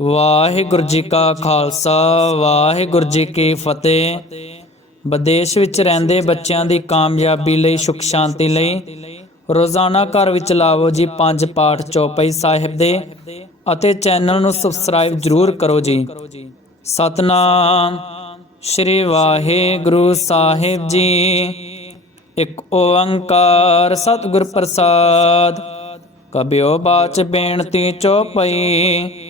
ਵਾਹਿਗੁਰੂ ਜੀ ਕਾ ਖਾਲਸਾ, ਵਾਹਿਗੁਰੂ ਜੀ ਕੀ ਫਤਿਹ। ਵਿਦੇਸ਼ ਵਿੱਚ ਰਹਿੰਦੇ ਬੱਚਿਆਂ ਦੀ ਕਾਮਯਾਬੀ ਲਈ, ਸੁਖ ਸ਼ਾਂਤੀ ਲਈ ਰੋਜ਼ਾਨਾ ਘਰ ਵਿੱਚ ਲਾਵੋ ਜੀ ਪੰਜ ਪਾਠ ਚੌਪਈ ਸਾਹਿਬ ਦੇ ਅਤੇ ਚੈਨਲ ਨੂੰ ਸਬਸਕ੍ਰਾਈਬ ਜਰੂਰ ਕਰੋ ਜੀ। ਸਤਨਾਮ, ਸ਼੍ਰੀ ਵਾਹਿਗੁਰੂ ਸਾਹਿਬ ਜੀ। ਇੱਕ ਓੰਕਾਰ ਸਤਿਗੁਰ ਪ੍ਰਸਾਦ, ਕਬਿਓ ਬਾਚ ਬੇਨਤੀ ਚੋਪਈ।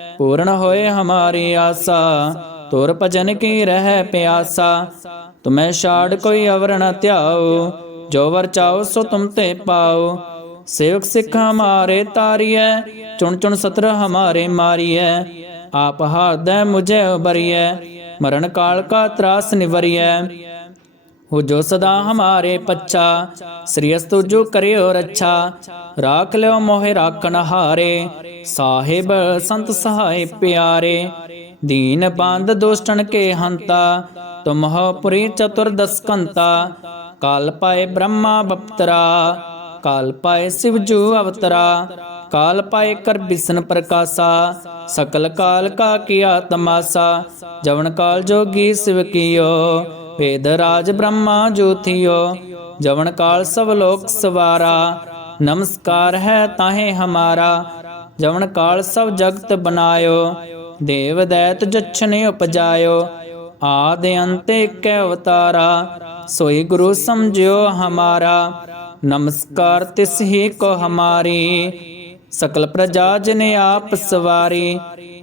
ਪੂਰਨ ਹੋਏ ਹਮਾਰੀ ਆਸਾ, ਤੁਰ ਭਜਨ ਕੀ ਰਹਿ ਪਿਆਸਾ। ਤੁਮੈ ਛਾੜ ਕੋਈ ਅਵਰ ਨ ਧਿਆਓ, ਜੋ ਵਰ ਚਾਓ ਸੋ ਤੁਮ ਤੇ ਪਾਓ। ਸੇਵਕ ਸਿੱਖ ਹਮਾਰੇ ਤਾਰੀਐ, ਚੁਣ ਚੁਣ ਸਤਰ ਹਮਾਰੇ ਮਾਰੀਐ। ਆਪ ਹਾਦੈ ਮੁਝੇ ਉਬਰੀਐ, ਮਰਨ ਕਾਲ ਕਾ ਤਰਾਸ ਨਿਵਰੀਐ। ਹੋ ਜੋ ਸਦਾ ਹਮਾਰੇ ਪੱਛਾ, ਸ੍ਰੀ ਅਸਤੁ ਜੋ ਕਰਿਓ ਰੱਛਾ। ਰਾਖ ਲਿਓ ਮੋਹਿ ਰਾਖਣ ਹਾਰੇ ਸਾਹਿਬ ਸੰਤ ਸਹਾਇ ਪਿਆਰੇ। ਦੀਨ ਬੰਦ ਦੁਸ਼ਟਨ ਕੇ ਹੰਤਾ, ਤੁਮਹ ਪੁਰੀ ਚਤੁਰਦਸ ਕੰਤਾ। ਕਾਲ ਪਾਏ ਬ੍ਰਹਮਾ ਬਪਤਰਾ, ਕਾਲ ਪਾਏ ਸਿਵ ਜੂ ਅਵਤਰਾ। ਕਾਲ ਪਾਏ ਕਰ ਬਿਸਨ ਪ੍ਰਕਾਸ਼ਾ, ਸਕਲ ਕਾਲ ਕਾ ਕੀਆ ਤਮਾਸਾ ਜਵਨ ਕਾਲ ਜੋਗੀ ਸਿਵ ਕੀਓ ਭੇਦ ਰਾਜ ਬ੍ਰਹਮਾ ਜੋਥਿਓ ਜਵਨ ਕਾਲ ਸਭ ਲੋਕ ਸਵਾਰਾ। ਨਮਸਕਾਰ ਹੈ ਤਾਹੇ ਹਮਾਰਾ, ਜਵਨ ਕਾਲ ਸਭ ਜਗਤ ਬਨਾਇਓ। ਦੇਵ ਦੈਤ ਜਛਨੇ ਉਪਜਾਇਓ, ਆਦ ਅੰਤ ਏਕ ਅਵਤਾਰਾ। ਸੋਈ ਗੁਰੂ ਸਮਝਿਓ ਹਮਾਰਾ, ਨਮਸਕਾਰ ਤਿਸ ਹੀ ਕੋ ਹਮਾਰੀ। ਸਕਲ ਪ੍ਰਜਾ ਜਨ ਆਪ ਸਵਾਰੀ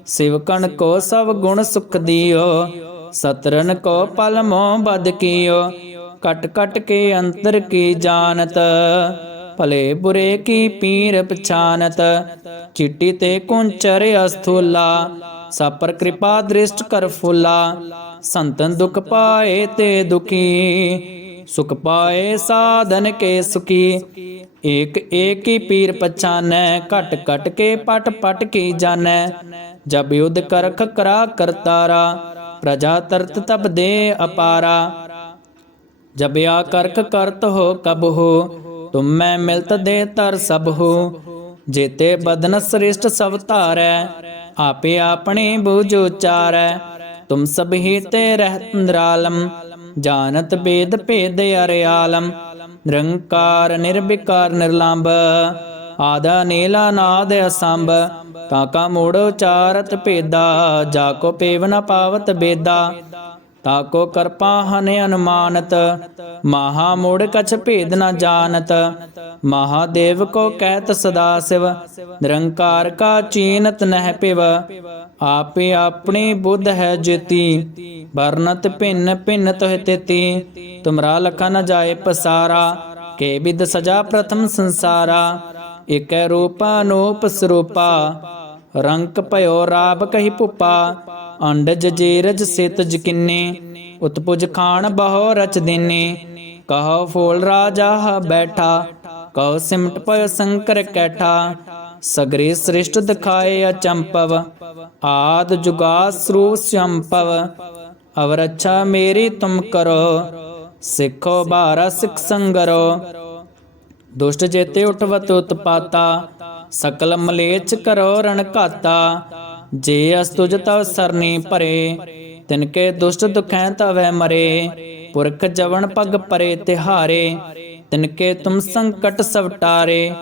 ਸਿਵਕਣ ਕੋ ਸਭ ਗੁਣ ਸੁਖ ਦਿਓ। ਸਤਰਨ ਕੋ ਪਲ ਮੋਹ ਬਦ ਕੀਓ ਕਟ ਕਟ ਕੇ ਅੰਤਰ ਕੀ ਜਾਣਤ ਭਲੇ ਬੁਰੇ ਕੀ ਪੀਰ ਪਛਾਨਤ ਚਿੱਟੀ ਤੇ ਕੁੰਚਰ ਅਸਥੂਲਾ ਸਾਪਰ ਕਿਰਪਾ ਦ੍ਰਿਸ਼ਟ ਕਰ ਫੁੱਲਾ ਸੰਤਨ ਦੁਖ ਪਾਏ ਤੇ ਦੁਖੀ ਸੁਖ ਪਾਏ ਸਾਧਨ ਕੇ ਸੁਖੀ ਏਕ ਏਕ ਹੀ ਪੀਰ ਪਛਾਨੈ ਘਟ ਘਟ ਕੇ ਪਟ ਪਟ ਕੀ ਜਾਣੈ ਜਬ ਯੁਧ ਕਰਖ ਕਰਾ ਕਰਤਾਰਾ ਪ੍ਰਜਾ ਤਰਤ ਤਬ ਦੇ ਅਪਾਰਾ। ਜਬ ਆ ਕਰਤ ਹੋ ਕਬ ਹੋ, ਤੁਮ ਮੈਂ ਮਿਲਤ ਦੇ ਤਰ ਸਭ ਹੋ। ਜੇਤੇ ਬਦਨ ਸ੍ਰਿਸ਼ਟ ਸਭ ਧਾਰੈ, ਆਪੇ ਆਪਣੇ ਬੂਝ ਉਚਾਰੈ। ਤੁਮ ਸਭ ਹੀ ਤੇ ਰਹਿਤ ਨਿਰਾਲਮ, ਜਾਣਤ ਬੇਦ ਭੇਦ ਅਰਿਆਲਮ। ਨਿਰੰਕਾਰ, ਨਿਰਵਿਕਾਰ, ਨਿਰਲੰਭ। ਆਦਾ ਨੀਲਾ ਨਾਦ ਅਸੰਭ, ਤਾਂ ਕਾ ਮੋੜ ਉਚਾਰਤ ਭੇਦਾ, ਜਾ ਕੋ ਪੇਵ ਨ ਪਾਵਤ ਬੇਦਾ। ਤਾ ਕੋ ਕਰਪਾ ਹਨ ਅਨੁਮਾਨਤ, ਮਹਾ ਮੋੜ ਕਛ ਭੇਦ ਨ ਜਾਣਤ। ਮਹਾਦੇਵ ਕੋ ਕਹਿਤ ਸਦਾ ਸਿਵ, ਨਿਰੰਕਾਰ ਕਾ ਚੀਨਤ ਨਹਿ ਪਿਵ। ਆਪੇ ਆਪਣੀ ਬੁੱਧ ਹੈ ਜਿਤੀ, ਵਰਨਤ ਭਿੰਨ ਭਿੰਨ ਤੋਹਿ ਤੇਤੀ। ਤੁਮਰਾ ਲਖਾ ਨ ਜਾਏ ਪਸਾਰਾ, ਕੇ ਵਿਦ ਸਜਾ ਪ੍ਰਥਮ ਸੰਸਾਰਾ। ਇਕੈ ਰੂਪ ਅਨੂਪ ਸਰੂਪਾ ਰੰਕ ਭਇਓ ਰਾਬ ਕਹੀ ਭੁਪਾ ਅੰਡਜ ਜੀਰਜ ਸਿਤ ਜਕਿਨੇ ਉਤਪੁਜ ਖਾਨ ਬਹੁ ਰਚ ਦੇਨੇ ਕਹੋ ਫੂਲ ਰਾਜਾ ਹ ਬੈਠਾ ਕਹੋ ਸਿਮਟ ਪਇ ਸੰਕਰ ਕੈਠਾ ਸਗਰੇ ਸ੍ਰਿਸ਼ਟ ਦਿਖਾਏ ਅਚੰਪਵ ਆਦ ਜੁਗਾ ਸਰੂਪ ਸੰਪਵ ਅਵਰ ਅੱਛਾ ਮੇਰੀ ਤੁਮ ਕਰੋ ਸਿੱਖੋ ਬਾਰਾ ਸਿੱਖ ਸੰਗਰੋ ਦੁਸ਼ਟ ਜੇਤੇ ਉਠਵਤ ਉਤਪਾਤਾ, ਸਕਲ ਮਲੇਚ ਕਰੋ ਰਣ ਘਾਤਾ। ਜੇ ਅਸਤੁਜ ਤਵ ਸਰਨੀ ਭਰੇ ਤਿਨਕੇ ਦੁਸ਼ਟ ਦੁਖੈ ਤਵੈ ਮਰੇ। ਪੁਰਖ ਜਵਨ ਪਗ ਪਰੇ ਤਿਹਾਰੇ ਤਿਨਕੇ ਤੁਮ ਸੰਕਟ ਸਵਟਾਰੇ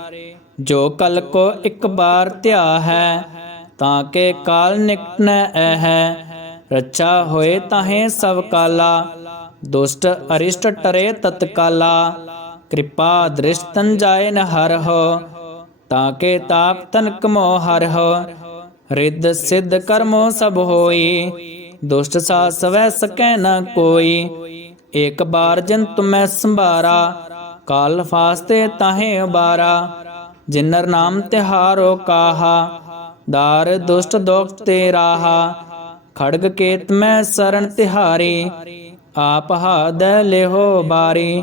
ਜੋ ਕਲ ਕੋ ਇੱਕ ਬਾਰ ਧਿਆ ਹੈ, ਤਾਂ ਕੇ ਕਾਲ ਨਿਕਟ ਨ ਹੈ ਰੱਛਾ ਹੋਏ ਤਾਹੇ ਸਭ ਕਾਲਾ, ਦੁਸ਼ਟ ਅਰਿਸ਼ਟ ਟਰੇ ਤਤਕਾਲਾ। ਕਿਰਪਾ ਦ੍ਰਿਸ਼ਟਨ ਜਾਏ ਨ ਹਰ ਹੋ ਤਾਂ ਕੇ ਤਾਪ ਤਨਕ ਮੋ ਹਰ ਹੋ ਰਿੱਧ ਸਿੱਧ ਕਰਮੋ ਸਭ ਹੋਈ, ਦੁਸ਼ਟ ਸਾ ਸਵੈ ਸਕੈ ਨ ਕੋਈ। ਇੱਕ ਬਾਰ ਜਨ ਤੁਮੈ ਸੰਭਾਰਾ, ਕਾਲ ਫਾਸਤੇ ਤਾਹੇ ਬਾਰਾ ਜਿਨਰ ਨਾਮ ਤਿਹਾਰੋ ਕਾਹਾ, ਦਾਰ ਦੁਸ਼ਟ ਦੋਖ ਤੇ ਰਾਹਾ। ਖੜਗ ਕੇਤ ਮੈਂ ਸਰਨ ਤਿਹਾਰੀ, ਆਪ ਹਾਦ ਲਿਹੋ ਬਾਰੀ।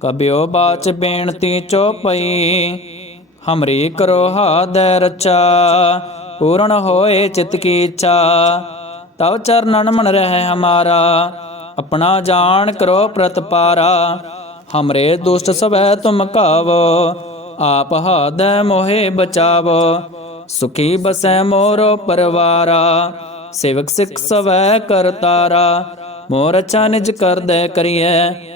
ਕਬਿਓ ਬਾਚ ਬੇਨਤੀ ਚੋਪਈ, ਹਮਰੀ ਕਰੋ ਹਾਦੈ ਰਚਾ, ਪੂਰਨ ਹੋਏ ਚਿਤ ਕੀ ਇੱਛਾ। ਤਵ ਚਰਨਨ ਮਨ ਰਹਿ ਹਮਾਰਾ, ਆਪਣਾ ਜਾਣ ਕਰੋ ਪ੍ਰਤਪਾਰਾ ਹਮਰੇ ਦੁਸ਼ਟ ਸਵੈ ਤੁਮ ਕਾਵੋ, ਆਪ ਹਾਦੈ ਮੋਹਿ ਬਚਾਵੋ। ਸੁਖੀ ਬਸੈ ਮੋਰੋ ਪਰਵਾਰਾ, ਸੇਵਕ ਸਿੱਖ ਸਵੈ ਕਰਤਾਰਾ। ਮੋਰ ਅਛਾ ਨਿਜ ਕਰਦੈ ਕਰੀਐ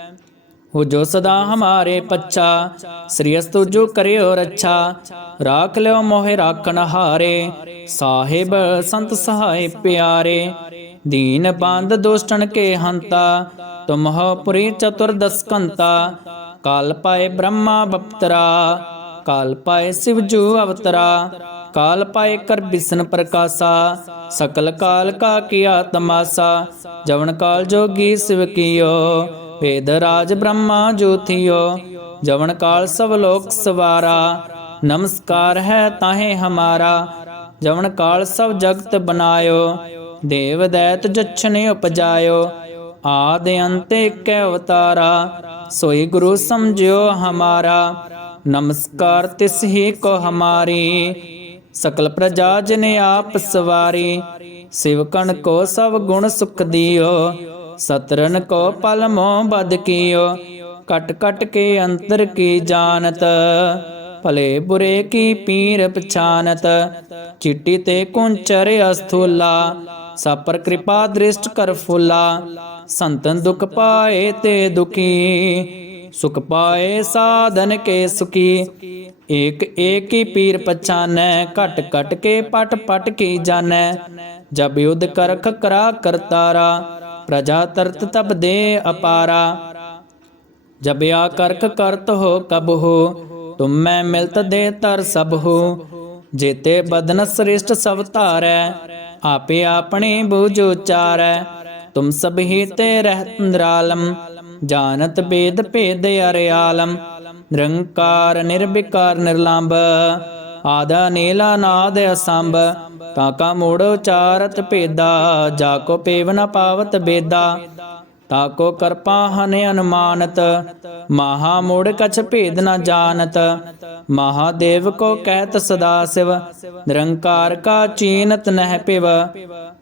ਹੋ ਜੋ ਸਦਾ ਹਮਾਰੇ ਪੱਛਾ, ਸ੍ਰੀ ਅਸਤੁ ਜੋ ਕਰਿਓ ਰੱਛਾ, ਰਾਖ ਲਿਓ ਮੋਹਿ ਰਾਖਣ ਹਾਰੇ, ਸਾਹਿਬ ਸੰਤ ਸਹਾਇ ਪਿਆਰੇ, ਦੀਨ ਬੰਦ ਦੁਸ਼ਟਨ ਕੇ ਹੰਤਾ ਤੁਮਹੁ ਪੁਰੀ ਚਤੁਰਦਸ ਕੰਤਾ, ਕਾਲ ਪਾਏ ਬ੍ਰਹਮਾ ਬਪਤਰਾ, ਕਾਲ ਪਾਏ ਸਿਵ ਜੂ ਅਵਤਰਾ, ਕਾਲ ਪਾਏ ਕਰ ਬਿਸਨ ਪ੍ਰਕਾਸ਼ਾ, ਸਕਲ ਕਾਲ ਕਾ ਕੀਆ ਤਮਾਸਾ ਜਵਨ ਕਾਲ ਜੋਗੀ ਸਿਵ ਕੀਓ ਵੇਦ ਰਾਜ ਬ੍ਰਹਮਾ ਜੋਥਿਓ ਜਵਨ ਕਾਲ ਸਭ ਲੋਕ ਸਵਾਰਾ, ਨਮਸਕਾਰ ਹੈ ਤਾਹੇ ਹਮਾਰਾ, ਜਵਨ ਕਾਲ ਸਭ ਜਗਤ ਬਨਾਇਓ, ਦੇਵ ਦੈਤ ਜਛਨ ਉਪਜਾਇਓ, ਆਦ ਅੰਤ ਏਕ ਅਵਤਾਰਾ, ਸੋਈ ਗੁਰੂ ਸਮਝਿਓ ਹਮਾਰਾ, ਨਮਸਕਾਰ ਤਿਸ ਹੀ ਕੋ ਹਮਾਰੀ, ਸਕਲ ਪ੍ਰਜਾ ਜਨ ਆਪ ਸਵਾਰੀ ਸਿਵਕਣ ਕੋ ਸਭ ਗੁਣ ਸੁਖ ਦਿਓ ਸਤਰਨ ਕੋ ਪਲ ਮੋਹ ਬਦ ਕੀਓ ਕਟ ਕਟ ਕੇ ਅੰਤਰ ਕੀ ਜਾਣਤ ਭਲੇ ਬੁਰੇ ਕੀ ਪੀਰ ਪਛਾਨਤ ਚਿੱਟੀ ਤੇ ਕੁੰਚਰ ਅਸਥੂਲਾ ਸਾਪਰ ਕਿਰਪਾ ਦ੍ਰਿਸ਼ਟ ਕਰ ਫੁਲਾ ਸੰਤਨ ਦੁਖ ਪਾਏ ਤੇ ਦੁਖੀ ਸੁਖ ਪਾਏ ਸਾਧਨ ਕੇ ਸੁਖੀ ਏਕ ਏਕ ਹੀ ਪੀਰ ਪਛਾਨੈ ਘਟ ਘਟ ਕੇ ਪਟ ਪਟ ਕੀ ਜਾਣੈ ਜਬ ਯੁਧ ਕਰਖ ਕਰਾ ਕਰਤਾਰਾ ਪ੍ਰਜਾ ਤਰਤ ਤਬ ਦੇ ਅਪਾਰਾ। ਜਬ ਆ ਕਰਤ ਹੋ ਕਬ ਹੋ, ਤੁਮ ਮੈਂ ਮਿਲਤ ਦੇ ਤਰ ਸਭ ਹੋ। ਜੇਤੇ ਬਦਨ ਸ੍ਰਿਸ਼ਟ ਸਭ ਧਾਰੈ, ਆਪੇ ਆਪਣੇ ਬੂਝ ਉਚਾਰੈ। ਤੁਮ ਸਭ ਹੀ ਤੇ ਰਹਿਤ ਨਿਰਾਲਮ, ਜਾਣਤ ਬੇਦ ਭੇਦ ਅਰਿਆਲਮ। ਨਿਰੰਕਾਰ, ਨਿਰਵਿਕਾਰ, ਨਿਰਲੰਭ। ਆਦਾ ਨੀਲਾ ਨਾਦ ਅਸੰਭ ਤਾਕਾ ਮੋੜ ਉਚਾਰਤ ਭੇਦਾ, ਜਾ ਕੋ ਪੇਵ ਨ ਪਾਵਤ ਬੇਦਾ। ਤਾਕੋ ਕਰਪਾ ਹਨ ਅਨੁਮਾਨਤ, ਮਹਾ ਮੋੜ ਕਛ ਭੇਦ ਨ ਜਾਣਤ। ਮਹਾਦੇਵ ਕੋ ਕਹਿਤ ਸਦਾ ਸਿਵ, ਨਿਰੰਕਾਰ ਕਾ ਚੀਨਤ ਨਹਿ ਪਿਵ।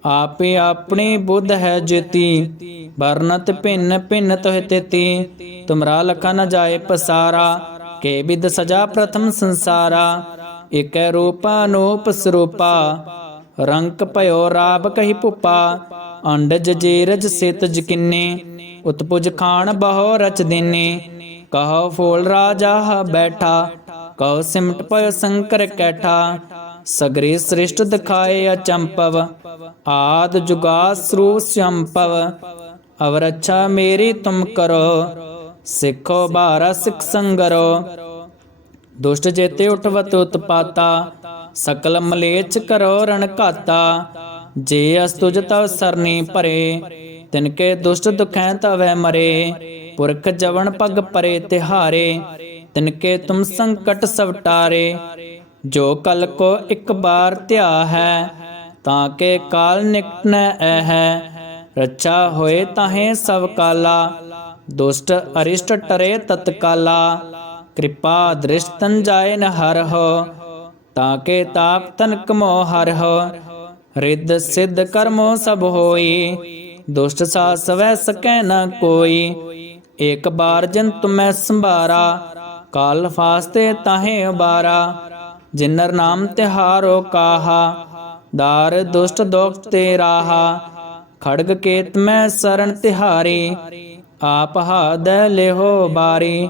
ਆਪੇ ਆਪਣੀ ਬੁੱਧ ਹੈ ਜੇਤੀ, ਵਰਨਤ ਭਿੰਨ ਭਿੰਨ ਤੋਹਿ ਤੇਤੀ। ਤੁਮਰਾ ਲਖਾ ਨ ਜਾਏ ਪਸਾਰਾ, ਕੇ ਬਿਦ ਸਜਾ ਪ੍ਰਥਮ ਸੰਸਾਰਾ। ਇਕੈ ਰੂਪਾ ਅਨੂਪ ਸਰੂਪਾ, ਰੰਕ ਭਇਓ ਰਾਬ ਕਹੀ ਭੁਪਾ ਅੰਡਜ ਜੀਰਜ ਸਿਤ ਜਕਿਨੇ ਉਤਪੁਜ ਖਾਨ ਬਹੋ ਰਚ ਦਿਨੇ। ਕਹੋ ਫੂਲ ਰਾਜਾ ਹ ਬੈਠਾ, ਕਹੋ ਸਿਮਟ ਪਇ ਸੰਕਰ ਕੈਠਾ, ਸਗਰੇ ਸ੍ਰਿਸ਼ਟ ਦਿਖਾਏ ਅਚੰਪਵ, ਆਦ ਜੁਗਾ ਸਰੂਪ ਸੰਪਵ। ਅਵਰ ਅੱਛਾ ਮੇਰੀ ਤੁਮ ਕਰੋ, ਸਿੱਖੋ ਬਾਰਾ ਸਿੱਖ ਸੰਗਰੋ ਦੁਸ਼ਟ ਜੇਤੇ ਉਠਵਤ ਉਤਪਾਤਾ, ਸਕਲ ਮਲੇਚ ਕਰੋ ਰਣ ਘਾਤਾ। ਜੇ ਅਸਤੁਜ ਤਵ ਸਰਨੀ ਭਰੇ ਤਿਨਕੇ ਦੁਸ਼ਟ ਦੁਖੈ ਤਵੈ ਮਰੇ। ਪੁਰਖ ਜਵਨ ਪਗ ਪਰੇ ਤਿਹਾਰੇ ਤਿਨਕੇ ਤੁਮ ਸੰਕਟ ਸਭ ਜੋ ਕਲ ਕੋ ਇੱਕ ਬਾਰ ਧਿਆ ਹੈ, ਤਾਂ ਕੇ ਕਾਲ ਨਿਕਟ ਨ ਐ ਹੈ ਰੱਛਾ ਹੋਏ ਤਾਹੇ ਸਭ ਕਾਲਾ, ਦੁਸ਼ਟ ਅਰਿਸ਼ਟ ਟਰੇ ਤਤਕਾਲਾ। ਕਿਰਪਾ ਦ੍ਰਿਸ਼ਟਨ ਜਾਏ ਨ ਹਰ ਹੋ ਤਾਕੇ ਤਾਪ ਤਨਕ ਮੋ ਹਰ ਹੋ ਰਿੱਧ ਸਿੱਧ ਕਰਮੋ ਸਭ ਹੋਈ, ਦੁਸ਼ਟ ਸਾਸ ਵੈ ਸਕੈ ਨ ਕੋਈ। ਏਕ ਬਾਰ ਜਨ ਤੁਮੈ ਸੰਭਾਰਾ, ਕਾਲ ਫਾਸਤੇ ਤਾਹੇ ਉਬਾਰਾ। ਜਿਨਰ ਨਾਮ ਤਿਹਾਰੋ ਕਾਹਾ, ਦਾਰ ਦੁਸ਼ਟ ਦੋਖ ਤੇ ਰਾਹਾ। ਖੜਗ ਕੇਤ ਮੈਂ ਸਰਣ ਤਿਹਾਰੀ, ਆਪ ਹਾਦ ਲਿਹੋ ਬਾਰੀ।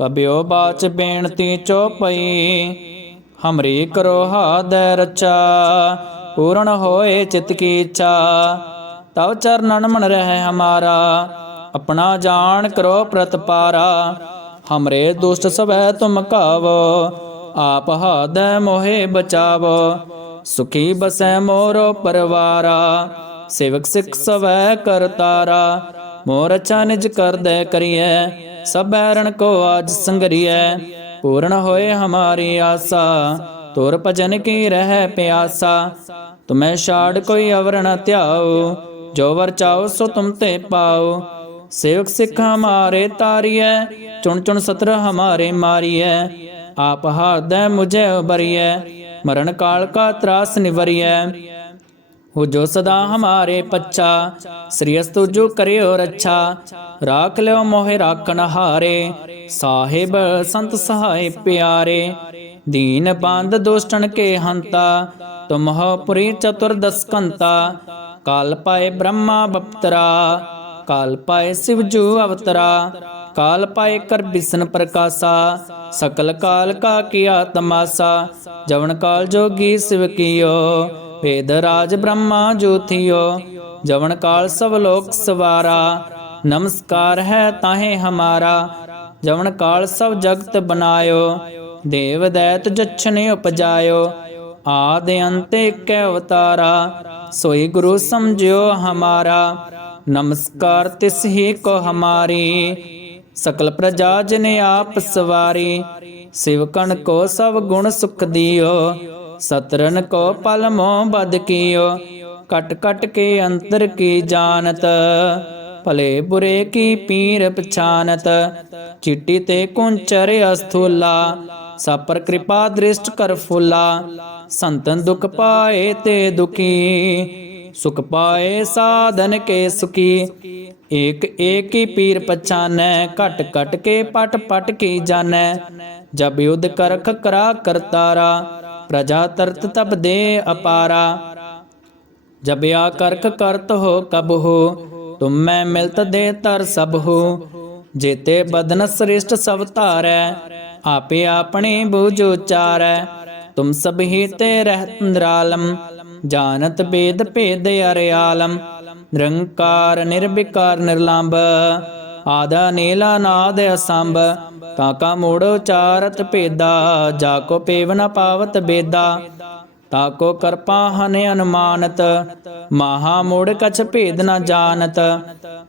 ਕਬਿਓ ਬਾਚ ਬੇਨਤੀ ਚੋਪਈ, ਹਮਰੀ ਕਰੋ ਹਾਦ ਰਚਾ, ਪੂਰਨ ਹੋਏ ਚਿਤ ਕੀ ਇੱਛਾ। ਤਵ ਚਰਨਨ ਮਨ ਰਹਿ ਹਮਾਰਾ, ਆਪਣਾ ਜਾਣ ਕਰੋ ਪ੍ਰਤਪਾਰਾ ਹਮਰੇ ਦੁਸ਼ਟ ਸਵੈ ਤੁਮ ਕਾਵੋ, ਆਪ ਹਾਦ ਮੋਹਿ ਬਚਾਵੋ। ਸੁਖੀ ਬਸੈ ਮੋਰੋ ਪਰਵਾਰਾ, ਸੇਵਕ ਸਿੱਖ ਸਵੈ ਕਰਤਾਰਾ। ਮੋਰ ਅਛਾ ਨਿਜ ਕਰਦੈ ਕਰੀਐ, ਸਭੈ ਰਣ ਕੋ ਆਜ ਸੰਗਰੀਐ। ਪੂਰਨ ਹੋਏ ਹਮਾਰੀ ਆਸਾ, ਤੁਰ ਭਜਨ ਕੀ ਰਹਿ ਪਿਆਸਾ। ਤੁਮੈ ਛਾੜ ਕੋਈ ਅਵਰ ਨ ਧਿਆਓ, ਜੋ ਵਰ ਚਾਓ ਸੋ ਤੁਮ ਤੇ ਪਾਓ। ਸੇਵਕ ਸਿੱਖ ਹਮਾਰੇ ਤਾਰੀਐ, ਚੁਣ ਚੁਣ ਸਤਰ ਹਮਾਰੇ ਮਾਰੀਐ। ਆਪ ਹਾਦੈ ਮੁਝੇ ਉਬਰੀਐ, ਮਰਨ ਕਾਲ ਕਾ ਤਰਾਸ ਨਿਵਰੀਐ। ਹੋ ਜੋ ਸਦਾ ਹਮਾਰੇ ਪੱਛਾ ਸ੍ਰੀ ਅਸਤੁ ਜੋ ਕਰਿਓ ਰੱਛਾ, ਰਾਖ ਲਿਓ ਮੋਹਿ ਰਾਖਣ ਹਾਰੇ, ਸਾਹਿਬ ਸੰਤ ਸਹਾਇ ਪਿਆਰੇ, ਦੀਨ ਬੰਦ ਦੁਸ਼ਟਨ ਕੇ ਹੰਤਾ, ਤੁਮਹ ਪੁਰੀ ਚਤੁਰਦਸ ਕੰਤਾ, ਕਾਲ ਪਾਏ ਬ੍ਰਹਮਾ ਬਪਤਰਾ, ਕਾਲ ਪਾਏ ਸਿਵ ਜੂ ਅਵਤਰਾ, ਕਾਲ ਪਾਏ ਕਰ ਬਿਸਨ ਪ੍ਰਕਾਸ਼ਾ, ਸਕਲ ਕਾਲ ਕਾ ਕੀਆ ਤਮਾਸਾ ਜਵਨ ਕਾਲ ਜੋਗੀ ਸਿਵ ਕੀਓ ਵੇਦ ਰਾਜ ਬ੍ਰਹਮਾ ਜੋਥਿਓ ਜਵਨ ਕਾਲ ਸਭ ਲੋਕ ਸਵਾਰਾ, ਨਮਸਕਾਰ ਹੈ ਤਾਹੇ ਹਮਾਰਾ, ਜਵਨ ਕਾਲ ਸਭ ਜਗਤ ਬਨਾਇਓ, ਦੇਵ ਦੈਤ ਜਛਨੇ ਉਪਜਾਇਓ, ਆਦ ਅੰਤ ਏਕ ਅਵਤਾਰਾ, ਸੋਈ ਗੁਰੂ ਸਮਝਿਓ ਹਮਾਰਾ, ਨਮਸਕਾਰ ਤਿਸ ਹੀ ਕੋ ਹਮਾਰੀ, ਸਕਲ ਪ੍ਰਜਾ ਜਨ ਆਪ ਸਵਾਰੀ ਸਿਵਕਣ ਕੋ ਸਭ ਗੁਣ ਸੁਖ ਦਿਓ ਸਤਰਨ ਕੋ ਪਲ ਮੋਹ ਬਦ ਕੀਓ ਕਟ ਕਟ ਕੇ ਅੰਤਰ ਕੀ ਜਾਣਤ ਭਲੇ ਬੁਰੇ ਕੀ ਪੀਰ ਪਛਾਨਤ ਚਿੱਟੀ ਤੇ ਕੁੰਚਰ ਅਸਥੂਲਾ ਸਾਪਰ ਕਿਰਪਾ ਦ੍ਰਿਸ਼ਟ ਕਰ ਫੁਲਾ ਸੰਤਨ ਦੁਖ ਪਾਏ ਤੇ ਦੁਖੀ ਸੁਖ ਪਾਏ ਸਾਧਨ ਕੇ ਸੁਖੀ ਏਕ ਏਕ ਹੀ ਪੀਰ ਪਛਾਨੈ ਘਟ ਘਟ ਕੇ ਪਟ ਪਟ ਕੀ ਜਾਣੈ ਜਬ ਯੁਧ ਕਰਖ ਕਰਾ ਕਰਤਾਰਾ ਪ੍ਰਜਾ ਤਰਤ ਤਬ ਦੇ ਅਪਾਰਾ। ਜਬ ਆ ਕਰਤ ਹੋ ਕਬ ਹੋ, ਤੁਮ ਮੈਂ ਮਿਲਤ ਦੇ ਤਰ ਸਭ ਹੋ। ਜੇਤੇ ਬਦਨ ਸ੍ਰਿਸ਼ਟ ਸਭ ਧਾਰੈ, ਆਪੇ ਆਪਣੇ ਬੂਝ ਉਚਾਰੈ। ਤੁਮ ਸਭ ਹੀ ਤੇ ਰਹਿਤ ਨਿਰਾਲਮ, ਜਾਣਤ ਬੇਦ ਭੇਦ ਅਰਿਆਲਮ। ਨਿਰੰਕਾਰ, ਨਿਰਵਿਕਾਰ, ਨਿਰਲੰਭ। ਆਦਾ ਨੀਲਾ ਨਾਦ ਅਸੰਭ ਕਾਕਾ ਮੋੜ ਉਚਾਰਤ ਭੇਦਾ, ਜਾ ਕੋ ਪੇਵ ਨ ਪਾਵਤ ਬੇਦਾ। ਤਾਕੋ ਕਰਪਾ ਹਨ ਅਨੁਮਾਨਤ, ਮਹਾ ਮੋੜ ਕਛ ਭੇਦ ਨ ਜਾਣਤ।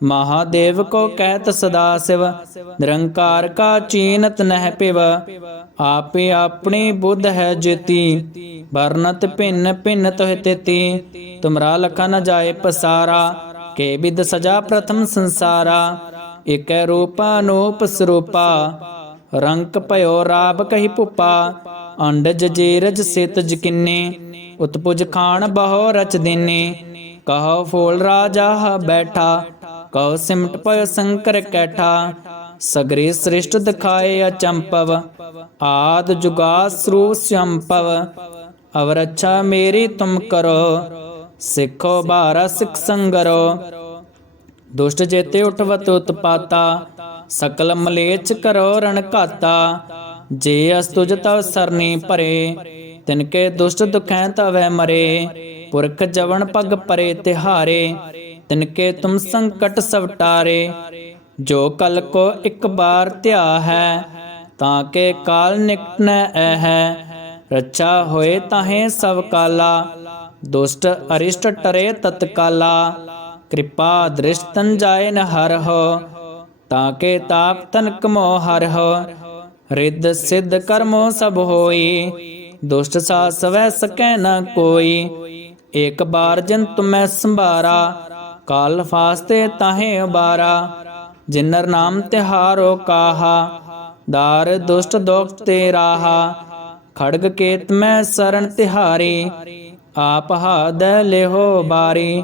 ਮਹਾਦੇਵ ਕੋ ਕਹਿਤ ਸਦਾ ਸਿਵ, ਨਿਰੰਕਾਰ ਕਾ ਚੀਨਤ ਨਹਿ ਪਿਵ। ਆਪੇ ਆਪਣੀ ਬੁੱਧ ਹੈ ਜੇਤੀ, ਵਰਨਤ ਭਿੰਨ ਭਿੰਨ ਤੋਹਿ ਤੇਤੀ। ਤੁਮਰਾ ਲਖਾ ਨ ਜਾਏ ਪਸਾਰਾ, ਕੇ ਬਿਦ ਸਜਾ ਪ੍ਰਥਮ ਸੰਸਾਰਾ। ਇਕੈ ਰੂਪਾ ਅਨੂਪ ਸਰੂਪਾ ਰੰਕ ਭਇਓ ਰਾਬ ਕਹੀ ਭੁਪਾ ਅੰਡਜ ਜੇਰਜ ਸਿਤ ਜਕਿਨੇ ਉਤਪੁਜ ਖਾਨ ਬਹੁ ਰਚ ਦਿਨੇ ਕਹੋ ਫੂਲ ਰਾਜਾ ਹ ਬੈਠਾ ਕਹੋ ਸਿਮਟ ਪਇ ਸੰਕਰ ਕੈਠਾ ਸਗਰੇ ਸ੍ਰਿਸ਼ਟ ਦਿਖਾਏ ਅਚੰਪਵ ਆਦ ਜੁਗਾ ਸਰੂਪ ਸੰਪਵ ਅਵਰ ਅੱਛਾ ਮੇਰੀ ਤੁਮ ਕਰੋ ਸਿੱਖੋ ਬਾਰਾ ਸਿੱਖ ਸੰਗਰੋ ਦੁਸ਼ਟ ਜੇਤੇ ਉਠਵਤ ਉਤਪਾਤਾ, ਸਕਲ ਮਲੇਚ ਕਰੋ ਰਣ ਘਾਤਾ, ਜੇ ਅਸਤੁਜ ਤਵ ਸਰਨੀ ਭਰੇ ਤਿਨਕੇ ਦੁਸ਼ਟ ਦੁਖੈ ਤਵੈ ਮਰੇ, ਪੁਰਖ ਜਵਨ ਪਗ ਪਰੇ ਤਿਹਾਰੇ ਤਿਨਕੇ ਤੁਮ ਸੰਕਟ ਸਭ ਜੋ ਕਲ ਕੋ ਇੱਕ ਬਾਰ ਧਿਆ ਹੈ, ਤਾਂ ਕੇ ਕਾਲ ਨਿਕਟ ਨ ਹੈ ਰੱਛਾ ਹੋਏ ਤਾਹੇ ਸਭ ਕਾਲਾ, ਦੁਸ਼ਟ ਅਰਿਸ਼ਟ ਟਰੇ ਤਤਕਾਲਾ ਕਿਰਪਾ ਦ੍ਰਿਸ਼ਟਨ ਜਾਏ ਨ ਹਰ ਹੋ ਤਾਂ ਕੇ ਤਾਪ ਤਨ ਕਮੋ ਹਰ ਹੋ ਰਿੱਧ ਸਿੱਧ ਕਰਮੋ ਸਭ ਹੋਈ, ਦੁਸ਼ਟ ਸਾਸ ਵੈ ਸਕੈ ਨ ਕੋਈ। ਇੱਕ ਬਾਰ ਜਨ ਤੁਮੈ ਸੰਭਾਰਾ, ਕਾਲ ਫਾਸਤੇ ਤਾਹੇ ਉਬਾਰਾ। ਜਿਨਰ ਨਾਮ ਤਿਹਾਰੋ ਕਾਹਾ, ਦਾਰ ਦੁਸ਼ਟ ਦੋਖ ਤੇ ਰਾਹਾ। ਖੜਗ ਕੇਤ ਮੈਂ ਸਰਣ ਤਿਹਾਰੀ, ਆਪ ਹਾਦ ਲਿਹੋ ਬਾਰੀ।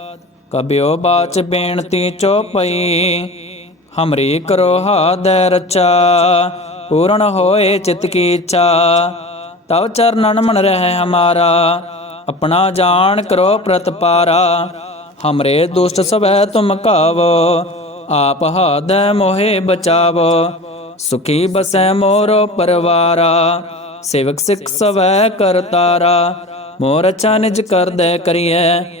ਕਬਿਓ ਬਾਚ ਬੇਨਤੀ ਚੋਪਈ, ਹਮਰੀ ਕਰੋ ਹਾਦੈ ਰਚਾ, ਪੂਰਨ ਹੋਏ ਚਿਤ ਕੀ ਇੱਛਾ। ਤਵ ਚਰਨਨ ਮਨ ਰਹਿ ਹਮਾਰਾ, ਆਪਣਾ ਜਾਣ ਕਰੋ ਪ੍ਰਤਪਾਰਾ ਹਮਰੇ ਦੁਸ਼ਟ ਸਵੈ ਤੁਮ ਕਾਵੋ, ਆਪ ਹਾਦੈ ਮੋਹਿ ਬਚਾਵੋ। ਸੁਖੀ ਬਸੈ ਮੋਰੋ ਪਰਵਾਰਾ, ਸੇਵਕ ਸਿੱਖ ਸਵੈ ਕਰਤਾਰਾ। ਮੋਰ ਅਛਾ ਨਿਜ ਕਰਦੈ ਕਰੀਐ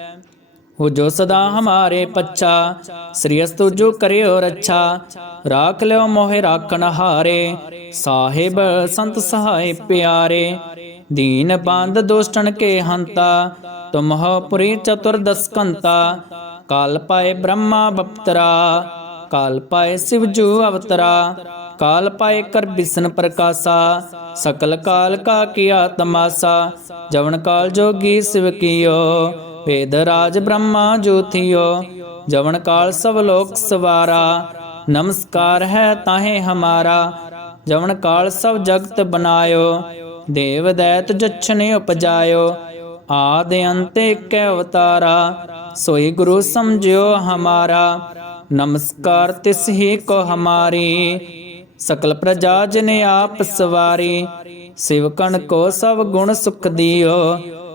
ਹੋ ਜੋ ਸਦਾ ਹਮਾਰੇ ਪੱਛਾ ਸ੍ਰੀ ਅਸਤੁ ਜੋ ਕਰਿਓ ਰੱਛਾ, ਰਾਖ ਲਿਓ ਮੋਹਿ ਰਾਖਣ ਸਾਹਿਬ ਸੰਤ ਸਹਾਇ ਪਿਆਰੇ, ਦੀਨ ਬੰਦ ਦੁਸ਼ਟਨ ਕੇ ਹੰਤਾ, ਤੁਮਹ ਪੁਰੀ ਚਤੁਰਦਸ ਕਾਲ ਪਾਏ ਬ੍ਰਹਮਾ ਬਪਤਰਾ, ਕਾਲ ਪਾਏ ਸਿਵ ਜੂ ਅਵਤਰਾ, ਕਾਲ ਪਾਏ ਕਰ ਬਿਸਨ ਪ੍ਰਕਾਸ਼ਾ, ਸਕਲ ਕਾਲ ਕਾ ਕੀਆ ਤਮਾਸਾ ਜਵਨ ਕਾਲ ਜੋਗੀ ਸਿਵ ਕੀਓ ਵੇਦ ਰਾਜ ਬ੍ਰਹਮਾ ਜੋਥਿਓ ਜਵਨ ਕਾਲ ਸਭ ਲੋਕ ਸਵਾਰਾ, ਨਮਸਕਾਰ ਹੈ ਤਾਹੇ ਹਮਾਰਾ, ਜਵਨ ਕਾਲ ਸਭ ਜਗਤ ਬਨਾਇਓ, ਦੇਵ ਦੈਤ ਜਛਨੇ ਉਪਜਾਇਓ, ਆਦ ਅੰਤ ਇੱਕ ਅਵਤਾਰਾ, ਸੋਈ ਗੁਰੂ ਸਮਝਿਓ ਹਮਾਰਾ, ਨਮਸਕਾਰ ਤਿਸ ਹੀ ਕੋ ਹਮਾਰੀ, ਸਕਲ ਪ੍ਰਜਾ ਜਨ ਆਪ ਸਵਾਰੀ ਸਿਵਕਣ ਕੋ ਸਭ ਗੁਣ ਸੁਖ ਦਿਓ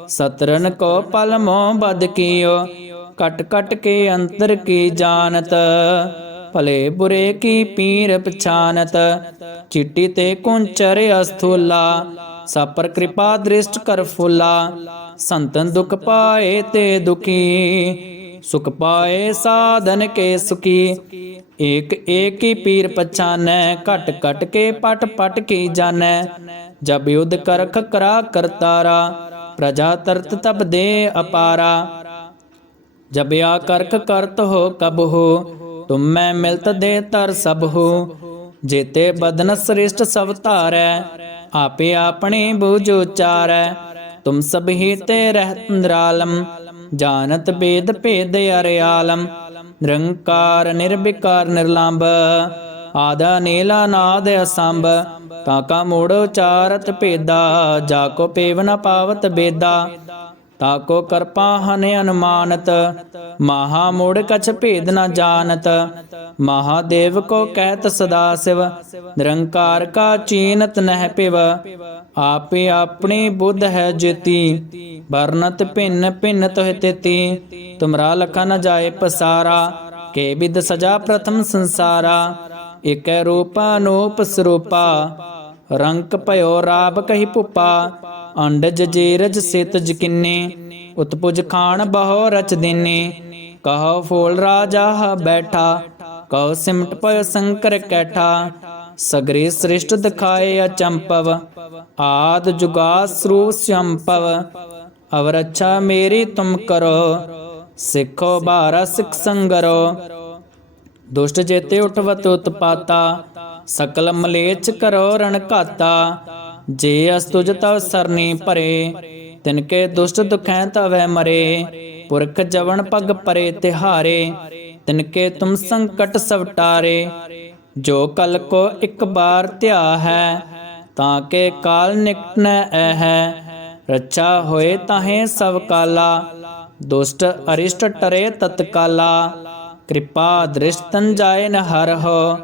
ਸਤਰਨ ਕੋ ਪਲ ਮੋਹ ਬਦ ਕੀਓ ਕਟ ਕਟ ਕੇ ਅੰਤਰ ਕੀ ਜਾਣਤ ਭਲੇ ਬੁਰੇ ਕੀ ਪੀਰ ਪਛਾਨਤ ਚਿੱਟੀ ਤੇ ਕੁੰਚਰ ਅਸਥੂਲਾ ਸਾਪਰ ਕਿਰਪਾ ਦ੍ਰਿਸ਼ਟ ਕਰ ਫੁੱਲਾ ਸੰਤਨ ਦੁਖ ਪਾਏ ਤੇ ਦੁਖੀ ਸੁਖ ਪਾਏ ਸਾਧਨ ਕੇ ਸੁਖੀ ਏਕ ਏਕ ਹੀ ਪੀਰ ਪਛਾਨੈ ਘਟ ਘਟ ਕੇ ਪਟ ਪਟ ਕੀ ਜਾਣੈ ਜਬ ਯੁਧ ਕਰਖ ਕਰਾ ਕਰਤਾਰਾ ਪ੍ਰਜਾ ਤਰਤ ਤਬ ਦੇ ਅਪਾਰਾ। ਜਬ ਆ ਕਰਤ ਹੋ ਕਬ ਹੋ, ਤੁਮ ਮੈਂ ਮਿਲਤ ਦੇ ਤਰ ਸਭ ਹੋ। ਜੇਤੇ ਬਦਨ ਸ੍ਰਿਸ਼ਟ ਸਭ ਧਾਰੈ, ਆਪੇ ਆਪਣੇ ਬੂਝ ਉਚਾਰੈ। ਤੁਮ ਸਭ ਹੀ ਤੇ ਰਹਿਤ ਨਿਰਾਲਮ, ਜਾਣਤ ਬੇਦ ਭੇਦ ਅਰਿਆਲਮ। ਨਿਰੰਕਾਰ, ਨਿਰਵਿਕਾਰ, ਨਿਰਲੰਭ। ਆਦਾ ਨੀਲਾ ਨਾਦ ਅਸੰਭ ਕਾਕਾ ਮੋੜ ਉਚਾਰਤ ਭੇਦਾ, ਜਾ ਕੋ ਪੇਵ ਨ ਪਾਵਤ ਬੇਦਾ। ਤਾਕੋ ਕਰਪਾ ਹਨ ਅਨੁਮਾਨਤ, ਮਹਾ ਮੋੜ ਕਛ ਭੇਦ ਨ ਜਾਣਤ। ਮਹਾਦੇਵ ਕੋ ਕਹਿਤ ਸਦਾ ਸਿਵ, ਨਿਰੰਕਾਰ ਕਾ ਚੀਨਤ ਨਹਿ ਪਿਵ। ਆਪੇ ਆਪਣੀ ਬੁੱਧ ਹੈ ਜਿਤੀ, ਵਰਨਤ ਭਿੰਨ ਭਿੰਨ ਤੋਹਿ ਤੇਤੀ। ਤੁਮਰਾ ਲਖਾ ਨ ਜਾਏ ਪਸਾਰਾ, ਕੇ ਬਿਦ ਸਜਾ ਪ੍ਰਥਮ ਸੰਸਾਰਾ। ਇਕੈ ਰੂਪਾ ਅਨੂਪ ਸਰੂਪਾ ਰੰਕ ਭਇਓ ਰਾਬ ਕਹੀ ਭੁਪਾ ਅੰਡਜ ਜੇਰਜ ਸਿਤ ਜਕਿਨੇ ਉਤਪੁਜ ਖਾਨ ਬਹੁ ਰਚ ਦਿਨੇ ਕਹੋ ਫੂਲ ਰਾਜਾ ਹ ਬੈਠਾ ਕਹੋ ਸਿਮਟ ਪਇ ਸੰਕਰ ਕੈਠਾ ਸਗਰੇ ਸ੍ਰਿਸ਼ਟ ਦਿਖਾਏ ਅਚੰਪਵ ਆਦ ਜੁਗਾ ਸਰੂਪ ਸੰਪਵ ਅਵਰ ਅੱਛਾ ਮੇਰੀ ਤੁਮ ਕਰੋ ਸਿੱਖੋ ਬਾਰਾ ਸਿੱਖ ਸੰਗਰੋ ਦੁਸ਼ਟ ਜੇਤੇ ਉਠਵਤ ਉਤਪਾਤਾ, ਸਕਲ ਮਲੇਚ ਕਰੋ ਰਣ ਘਾਤਾ। ਜੇ ਅਸਤੁਜ ਤਵ ਸਰਨੀ ਭਰੇ ਤਿਨ ਕੇ ਦੁਸ਼ਟ ਦੁਖੈ ਤਵੈ ਮਰੇ। ਪੁਰਖ ਜਵਨ ਪਗ ਪਰੇ ਤਿਹਾਰੇ, ਤਿਨ ਕੇ ਤੁਮ ਸੰਕਟ ਸਵਟਾਰੇ ਜੋ ਕਲ ਕੋ ਇੱਕ ਬਾਰ ਧਿਆ ਹੈ, ਤਾਂ ਕੇ ਕਾਲ ਨਿਕਟ ਨ ਐ ਹੈ ਰੱਛਾ ਹੋਏ ਤਾਹੇ ਸਭ ਕਾਲਾ, ਦੁਸ਼ਟ ਅਰਿਸ਼ਟ ਟਰੇ ਤਤਕਾਲਾ। ਕਿਰਪਾ ਦ੍ਰਿਸ਼ਟਨ ਜਾਏ ਨ ਹਰਹੁ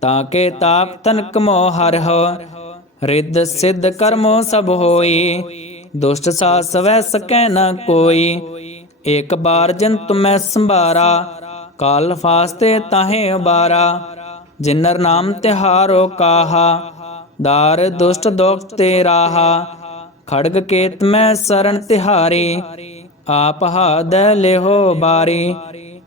ਤਾਕੇ ਤਾਪ ਤਨਕ ਮੋ ਹਰਹੁ। ਰਿੱਧ ਸਿੱਧ ਕਰਮੋ ਸਭ ਹੋਈ, ਦੁਸ਼ਟ ਸਾ ਸਵੈ ਸਕੈ ਨ ਕੋਈ। ਇੱਕ ਬਾਰ ਜਨ ਤੁਮੈ ਸੰਭਾਰਾ, ਕਾਲ ਫਾਸਤੇ ਤਾਹੇ ਬਾਰਾ ਜਿਨਰ ਨਾਮ ਤਿਹਾਰੋ ਕਾਹਾ, ਦਾਰ ਦੁਸ਼ਟ ਦੋਖ ਤੇ ਰਾਹਾ। ਖੜਗ ਕੇਤ ਮੈਂ ਸਰਣ ਤਿਹਾਰੀ, ਆਪ ਹਾਦ ਲਿਹੋ ਬਾਰੀ।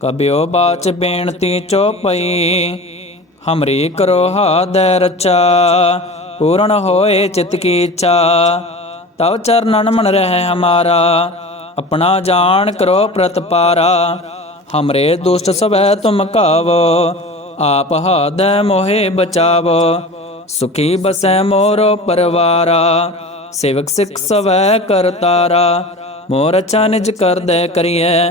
ਕਬਿਓ ਬਾਚ ਬੇਨਤੀ ਚੋਪਈ, ਹਮਰੀ ਕਰੋ ਹਾਦੈ ਰਚਾ, ਪੂਰਨ ਹੋਏ ਚਿਤ ਕੀ ਇੱਛਾ। ਤਵ ਚਰਨਨ ਮਨ ਰਹਿ ਹਮਾਰਾ, ਆਪਣਾ ਜਾਣ ਕਰੋ ਪ੍ਰਤਪਾਰਾ ਹਮਰੇ ਦੁਸ਼ਟ ਸਵੈ ਤੁਮ ਕਾਵੋ, ਆਪ ਹਾਦੈ ਮੋਹਿ ਬਚਾਵੋ। ਸੁਖੀ ਬਸੈ ਮੋਰੋ ਪਰਵਾਰਾ, ਸੇਵਕ ਸਿੱਖ ਸਵੈ ਕਰਤਾਰਾ। ਮੋਰ ਅਛਾ ਨਿਜ ਕਰਦੈ ਕਰੀਐ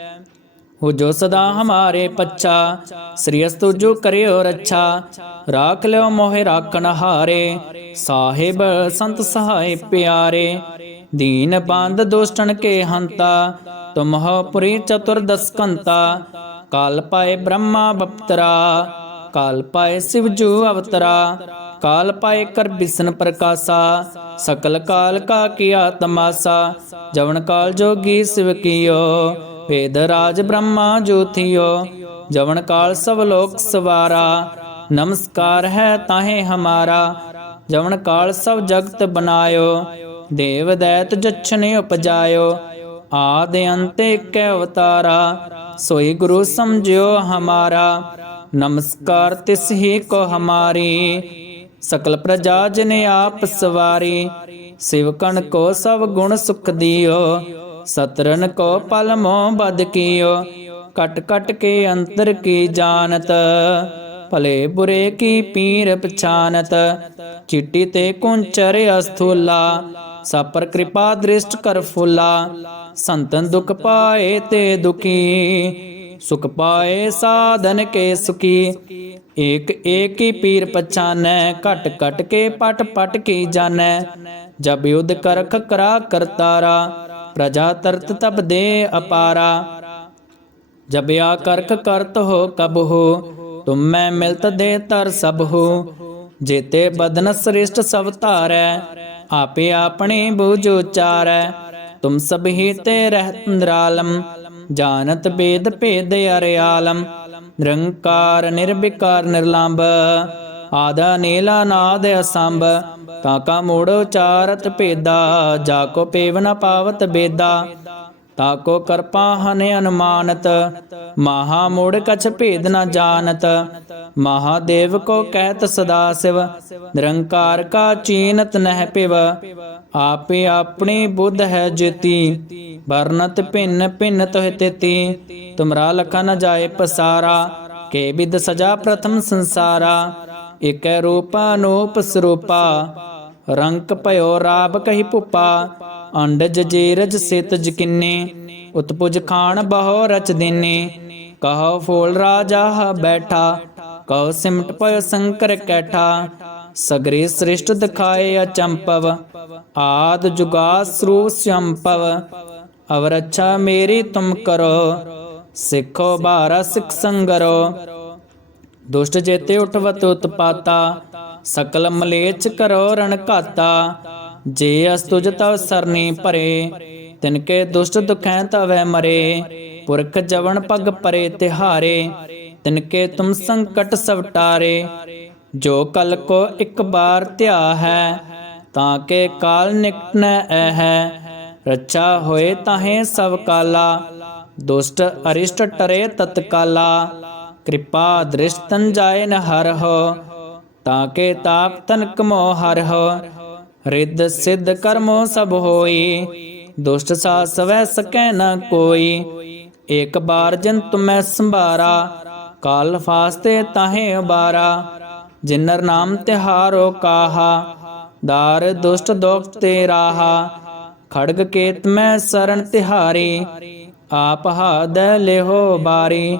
ਹੋ ਜੋ ਸਦਾ ਹਮਾਰੇ ਪੱਛਾ, ਸ੍ਰੀ ਅਸਤੁ ਜੋ ਕਰਿਓ ਰੱਛਾ। ਰਾਖ ਲਿਓ ਮੋਹਿ ਰਾਖਣ ਹਾਰੇ, ਸਾਹਿਬ ਸੰਤ ਸਹਾਇ ਪਿਆਰੇ। ਦੀਨ ਬੰਦ ਦੁਸ਼ਟਨ ਕੇ ਹੰਤਾ, ਤੁਮਹ ਪੁਰੀ ਚਤੁਰਦਸ ਕੰਤਾ। ਕਾਲ ਪਾਏ ਬ੍ਰਹਮਾ ਬਪਤਰਾ, ਕਾਲ ਪਾਏ ਸਿਵ ਜੂ ਅਵਤਰਾ। ਕਾਲ ਪਾਏ ਕਰ ਬਿਸਨ ਪ੍ਰਕਾਸ਼ਾ, ਸਕਲ ਕਾਲ ਕਾ ਕੀਆ ਤਮਾਸਾ ਜਵਨ ਕਾਲ ਜੋਗੀ ਸਿਵ ਕੀਓ ਵੇਦ ਰਾਜ ਬ੍ਰਹਮਾ ਜੋਥਿਓ ਜਵਨ ਕਾਲ ਸਭ ਲੋਕ ਸਵਾਰਾ, ਨਮਸਕਾਰ ਹੈ ਤਾਹੇ ਹਮਾਰਾ, ਜਵਨ ਕਾਲ ਸਭ ਜਗਤ ਬਨਾਇਓ, ਦੇਵ ਦੈਤ ਜਛਨੇ ਉਪਜਾਇਓ, ਆਦ ਅੰਤ ਏਕ ਅਵਤਾਰਾ, ਸੋਈ ਗੁਰੂ ਸਮਝਿਓ ਹਮਾਰਾ, ਨਮਸਕਾਰ ਤਿਸ ਹੀ ਕੋ ਹਮਾਰੀ, ਸਕਲ ਪ੍ਰਜਾ ਜਨ ਆਪ ਸਵਾਰੀ ਸਿਵਕਣ ਕੋ ਸਭ ਗੁਣ ਸੁਖ ਦਿਓ ਸਤਰਨ ਕੋ ਪਲ ਮੋਹ ਬਦ ਕੀਓ ਕਟ ਕਟ ਕੇ ਅੰਤਰ ਕੀ ਜਾਣਤ ਭਲੇ ਬੁਰੇ ਕੀ ਪੀਰ ਪਛਾਨਤ ਚਿੱਟੀ ਤੇ ਕੁੰਚਰ ਅਸਥੂਲਾ ਸਪਰ ਕਿਰਪਾ ਦ੍ਰਿਸ਼ਟ ਕਰ ਫੁੱਲਾ ਸੰਤਨ ਦੁਖ ਪਾਏ ਤੇ ਦੁਖੀ ਸੁਖ ਪਾਏ ਸਾਧਨ ਕੇ ਸੁਖੀ ਏਕ ਏਕ ਹੀ ਪੀਰ ਪਛਾਨੈ ਘਟ ਘਟ ਕੇ ਪਟ ਪਟ ਕੀ ਜਾਣੈ ਜਬ ਯੁਧ ਕਰਖ ਕਰਾ ਕਰਤਾਰਾ ਪ੍ਰਜਾ ਤਰਤ ਤਬ ਦੇ ਅਪਾਰਾ। ਜਬ ਆ ਕਰਤ ਹੋ ਕਬ ਹੋ, ਤੁਮ ਮੈਂ ਮਿਲਤ ਦੇ ਤਰ ਸਭ ਹੋ। ਜੇਤੇ ਬਦਨ ਸ੍ਰਿਸ਼ਟ ਸਭ ਧਾਰੈ, ਆਪੇ ਆਪਣੇ ਬੂਝ ਉਚਾਰੈ। ਤੁਮ ਸਭ ਹੀ ਤੇ ਰਹਿਤ ਨਿਰਾਲਮ, ਜਾਣਤ ਬੇਦ ਭੇਦ ਅਰਿਆਲਮ। ਨਿਰੰਕਾਰ, ਨਿਰਵਿਕਾਰ, ਨਿਰਲੰਭ। ਆਦਾ ਨੀਲਾ ਨਾਦ ਅਸੰਭ, ਤਾਂ ਕਾ ਮੋੜ ਉਚਾਰਤ ਭੇਦਾ, ਜਾ ਕੋ ਪੇਵ ਨ ਪਾਵਤ ਬੇਦਾ। ਤਾ ਕੋ ਕਰਪਾ ਹਨ ਅਨੁਮਾਨਤ, ਮਹਾ ਮੋੜ ਕਛ ਭੇਦ ਨ ਜਾਣਤ। ਮਹਾਦੇਵ ਕੋ ਕਹਿਤ ਸਦਾ ਸਿਵ, ਨਿਰੰਕਾਰ ਕਾ ਚੀਨਤ ਨਹਿ ਪਿਵ। ਆਪੇ ਆਪਣੀ ਬੁੱਧ ਹੈ ਜੇਤੀ, ਵਰਨਤ ਭਿੰਨ ਭਿੰਨ ਤੋਹਿ ਤੇਤੀ। ਤੁਮਰਾ ਲਖਾ ਨ ਜਾਏ ਪਸਾਰਾ, ਕੇ ਵਿਦ ਸਜਾ ਪ੍ਰਥਮ ਸੰਸਾਰਾ। ਇਕੈ ਰੂਪ ਅਨੂਪ ਸਰੂਪਾ ਰੰਕ ਭਇਓ ਰਾਬ ਕਹੀ ਭੁਪਾ ਅੰਡਜ ਜੀਰਜ ਸਿਤ ਜਕਿਨੇ ਉਤਪੁਜ ਖਾਨ ਬਹੁ ਰਚ ਦਿਨੇ ਕਹੋ ਫੂਲ ਰਾਜਾ ਹ ਬੈਠਾ ਕਹੋ ਸਿਮਟ ਪਇਓ ਸੰਕਰ ਕੈਠਾ ਸਗਰੇ ਸ੍ਰਿਸ਼ਟ ਦਿਖਾਏ ਅਚੰਪਵ ਆਦ ਜੁਗਾ ਸਰੂਪ ਸੰਪਵ ਅਵਰ ਅੱਛਾ ਮੇਰੀ ਤੁਮ ਕਰੋ ਸਿੱਖੋ ਬਾਰਾ ਸਿੱਖ ਸੰਗਰੋ ਦੁਸ਼ਟ ਜੇਤੇ ਉਠਵਤ ਉਤਪਾਤਾ ਸਕਲ ਮਲੇਚ ਕਰੋ ਰਣ ਘਾਤਾ। ਜੇ ਅਸਤੁਜ ਤਵ ਸਰਨੀ ਭਰੇ ਤਿਨਕੇ ਦੁਸ਼ਟ ਦੁਖੈ ਤਵੈ ਮਰੇ। ਪੁਰਖ ਜਵਨ ਪਗ ਪਰੇ ਤਿਹਾਰੇ ਤਿਨਕੇ ਤੁਮ ਸੰਕਟ ਸਵਟਾਰੇ ਜੋ ਕਲ ਕੋ ਇੱਕ ਬਾਰ ਧਿਆ ਹੈ, ਤਾਂ ਕੇ ਕਾਲ ਨਿਕਟ ਨ ਹੈ ਰੱਛਾ ਹੋਏ ਤਾਹੇ ਸਭ ਕਾਲਾ, ਦੁਸ਼ਟ ਅਰਿਸ਼ਟ ਟਰੇ ਤਤਕਾਲਾ। ਕਿਰਪਾ ਦ੍ਰਿਸ਼ਟਨ ਜਾਏ ਨ ਹਰ ਹੋ, ਤਾਂ ਕੇ ਤਾਪ ਤਨ ਕਮੋ ਹਰ ਹੋ। ਰਿੱਧ ਸਿੱਧ ਕਰਮੋ ਸਭ ਹੋਈ, ਦੁਸ਼ਟ ਸਾ ਸਵੈ ਸਕੈ ਨ ਕੋਈ। ਇੱਕ ਬਾਰ ਜਨ ਤੁਮੈ ਸੰਭਾਰਾ, ਕਾਲ ਫਾਸਤੇ ਤਾਹੇ ਬਾਰਾ ਜਿਨਰ ਨਾਮ ਤਿਹਾਰੋ ਕਾਹਾ, ਦਾਰ ਦੁਸ਼ਟ ਦੋਖ ਤੇ ਰਾਹਾ। ਖੜਗ ਕੇਤ ਮੈਂ ਸਰਣ ਤਿਹਾਰੀ, ਆਪ ਹਾਦ ਲਿਹੋ ਬਾਰੀ।